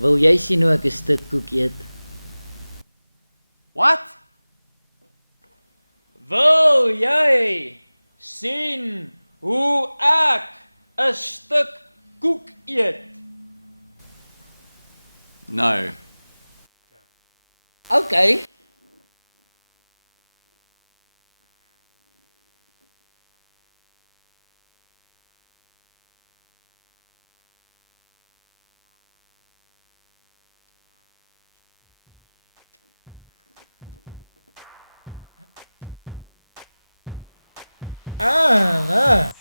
Wil jy sien hoe ek 'n stuk koek eet? What? Wil jy sien hoe ek 'n stuk koek eet? No. Okay. Ah.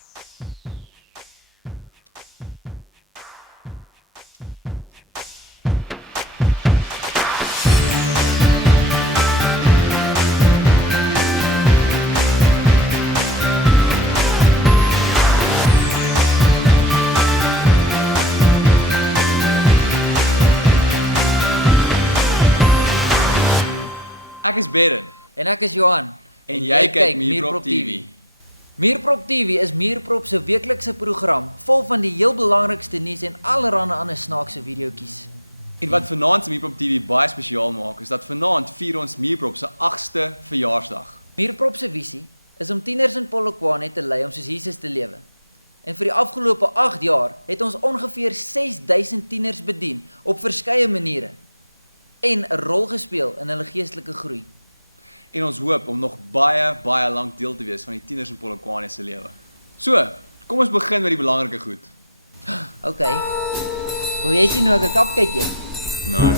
Ek is Beren. En ek is Johan. En jy kyk Muurprop TV. Muurprop TV is Muurprop se weeklikse program vol van die heel belangrikste nuus en allerlei ander snaakse videoetjies. En wat vanaand se Muurprop TV baie spesiaal maak, is dat vanaand vier ons Muurprop se 8ste verjaarsdag. Muurprop se visie is om tieners in Polokwane te lei om soos Jesus te lewe. En vir die afgelope 8 jaar het ons ongeveer 6000 tieners bedien op verskeie maniere en 'n rol gespeel in hulle geestelike groei. En ons hoop om nog baie lank deel te wees van die tieners in Polokwane se lewe. So, kom ons begin met die belangrike goed. Okay. Wil jy sien hoe ek 'n cupcake eet? Nou.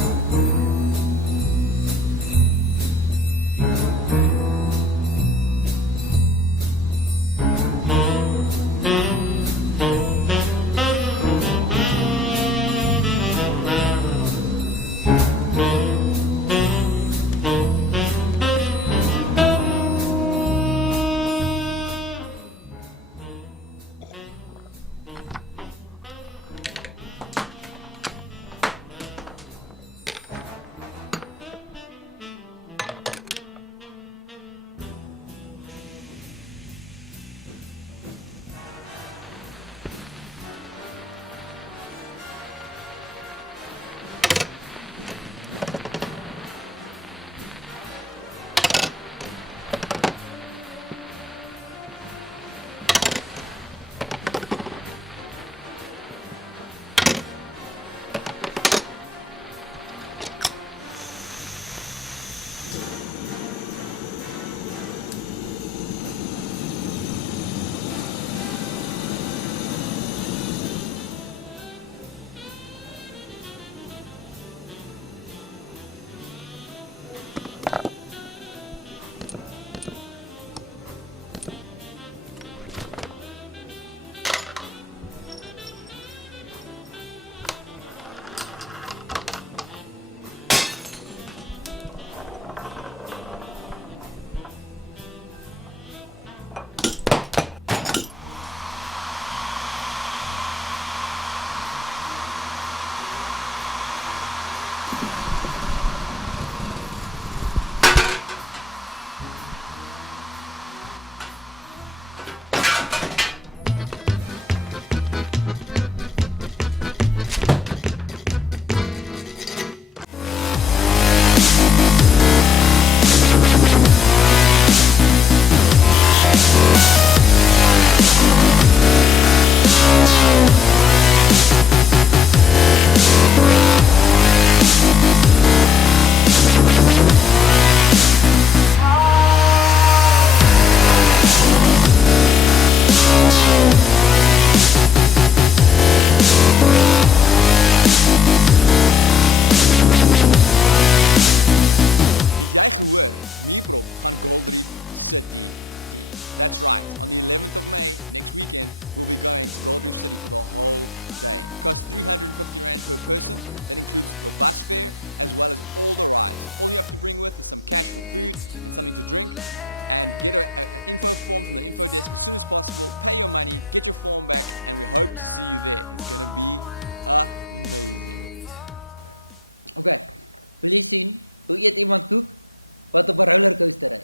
Jy gehoor, Muurprop gaan Gold Reef City toe. That's right, on the 11th of May, next weekend, we'll be going to Gold Reef City for the whole day. It costs 350 Rand per person. That includes your bus fare as well as all the rides. All you have to bring with is some cash for food and something to drink, and get an info form from the info desk as soon as possible. Pay your money, get your form back, and we hope to see you there. It's going to be amazing. Okay. Wil jy sien hoe eet iemand koek wat op 'n rollercoaster ry?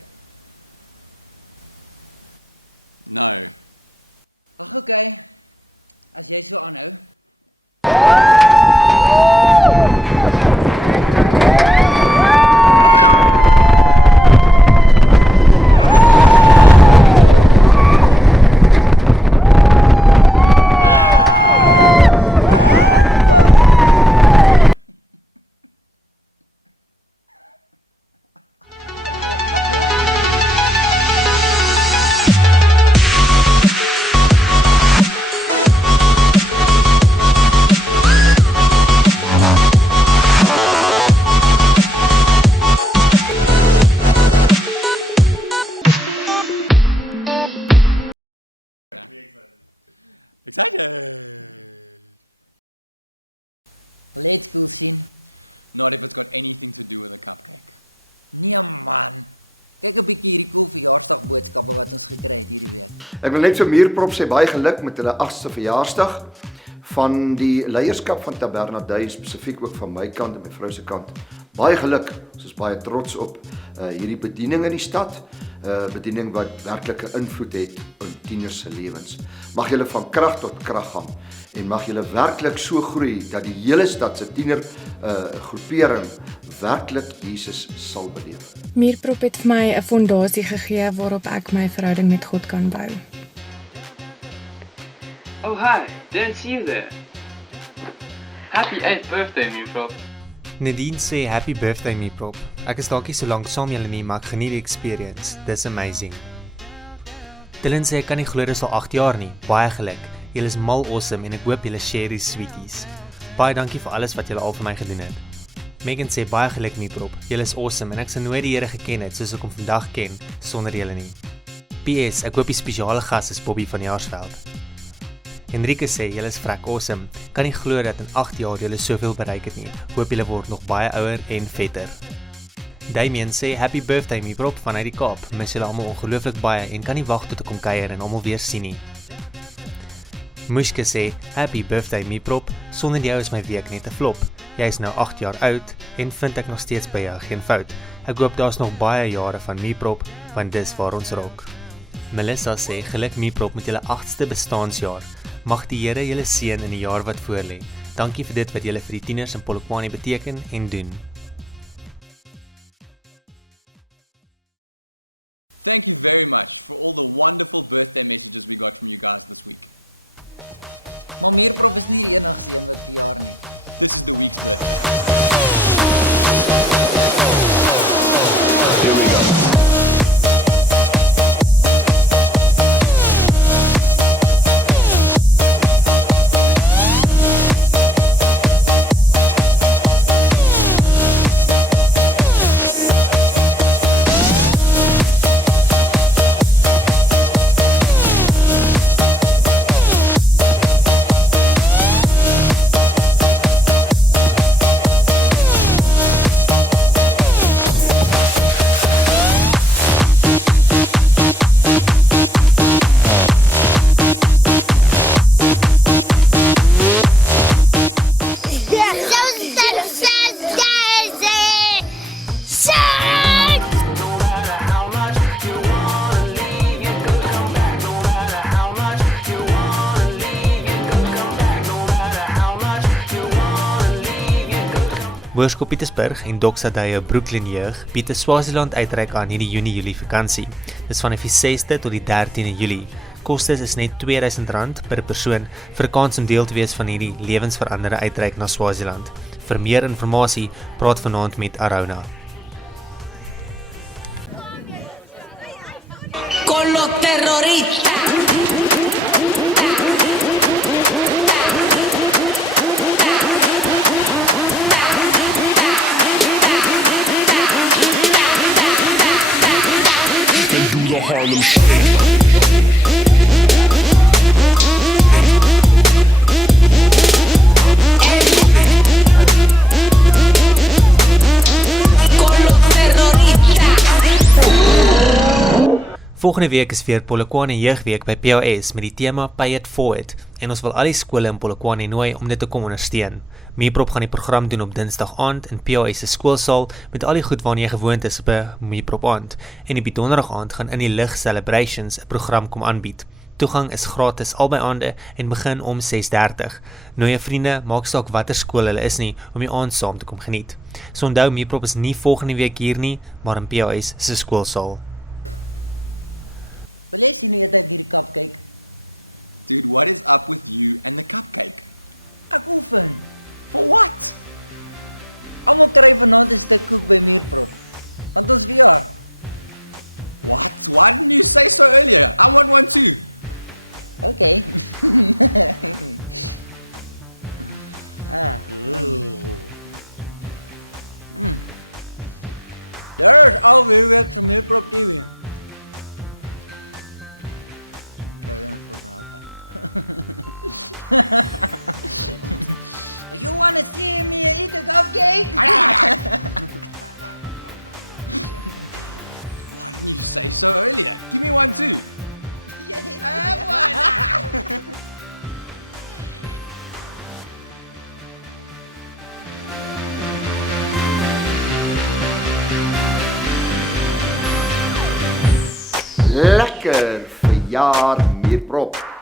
No. Ag okay. As jy so aanhou. Excited! Let's go sien. Not if it's got anything to do with a cupcake. Nee man. Kyk 'n bietjie hierdie cool verjaarsdagboodskappe wat ons gekry het hierdie week. Ek wil net vir Muurprop sê baie geluk met hulle 8ste verjaarsdag van die leierskap van Tabernadui, spesifiek ook van my kant en my vrou se kant. Baie geluk. Ons is baie trots op hierdie bediening in die stad, bediening wat werklik 'n invloed het op tieners se lewens. Mag julle van krag tot krag gaan en mag julle werklik so groei dat die hele stad se tiener groepering werklik Jesus sal beleef. Muurprop het vir my 'n fondasie gegee waarop ek my verhouding met God kan bou. Oh hi, didn't see you there. Happy 8th birthday, Muurprop. Nadine sê happy birthday Muurprop. Ek is dalk nie so lank saam julle nie, maar ek geniet die experience. Dis amazing. Dylan sê ek kan nie glo dis al 8 jaar nie. Baie geluk. Julle is mal awesome en ek hoop julle share die sweeties. Baie dankie vir alles wat julle al vir my gedoen het. Megan sê baie geluk Muurprop. Julle is awesome en ek sou nooit die Here geken het soos ek hom vandag ken sonder julle nie. PS, ek hoop die spesiale gas is Bobby van Jaarsveld. Henrike sê julle is vrek awesome. Kan nie glo dat in 8 jaar julle soveel bereik het nie. Hoop julle word nog baie ouer en vetter. Damien sê happy birthday Muurprop vanuit die Kaap. Mis julle almal ongelooflik baie en kan nie wag tot ek kom kuier en almal weer sien nie. Mushke sê happy birthday Muurprop. Sonder jou is my week net 'n flop. Jy is nou 8 jaar oud en vind ek nog steeds by jou geen fout. Ek hoop daar's nog baie jare van Muurprop want dis waar ons rok. Melissa sê geluk Muurprop met julle 8ste bestaansjaar. Mag die Here julle seën in die jaar wat voorlê. Dankie vir dit wat julle vir die tieners in Polokwane beteken en doen. Thank you very much for all the wonderful birthday messages we got from you guys this week. Maar Muurprop is nie die enigste een wat verjaar nie. This is the week's birthday. Here we go. Hoërskool Pietersburg en Doxa Deo Brooklyn jeug bied 'n Swaziland uitreik aan hierdie Junie-Julie vakansie. Dis van die 6de tot die 13de Julie. Kostes is net R2000 per persoon vir 'n kans om deel te wees van hierdie lewensveranderende uitreik na Swaziland. Vir meer inligting, praat vanaand met Arona. Con los terroristas. Volgende week is weer Polokwane Jeugweek by PAS met die tema Pay It Forward en ons wil al die skole in Polokwane nooi om dit te kom ondersteun. Muurprop gaan die program doen op Dinsdag aand in PAS se skoolsaal met al die goed waarna jy gewoond is op 'n Muurprop aand en op Donderdag aand gaan in die Lig Celebrations 'n program kom aanbied. Toegang is gratis albei aande en begin om 6:30. Nooi jou vriende, maak saak watter skool hulle is nie om die aand saam te kom geniet. So onthou Muurprop is nie volgende week hier nie, maar in PAS se skoolsaal. Wil jy sien hoe eet ek hierdie cupcake? Dude, what is up with you and the cupcake? Ek oefen. For what? Almal kry vanaand 'n stuk koek by Muurprop. Want ons verjaar. What? Why didn't you say so earlier? I want one too. Okay. Daar is alweer week van Muurprop TV. Verhouding met Prop en You wanna see me eat a cupcake? Why didn't you say so earlier? Give me one too. Lekker verjaar Mierprop.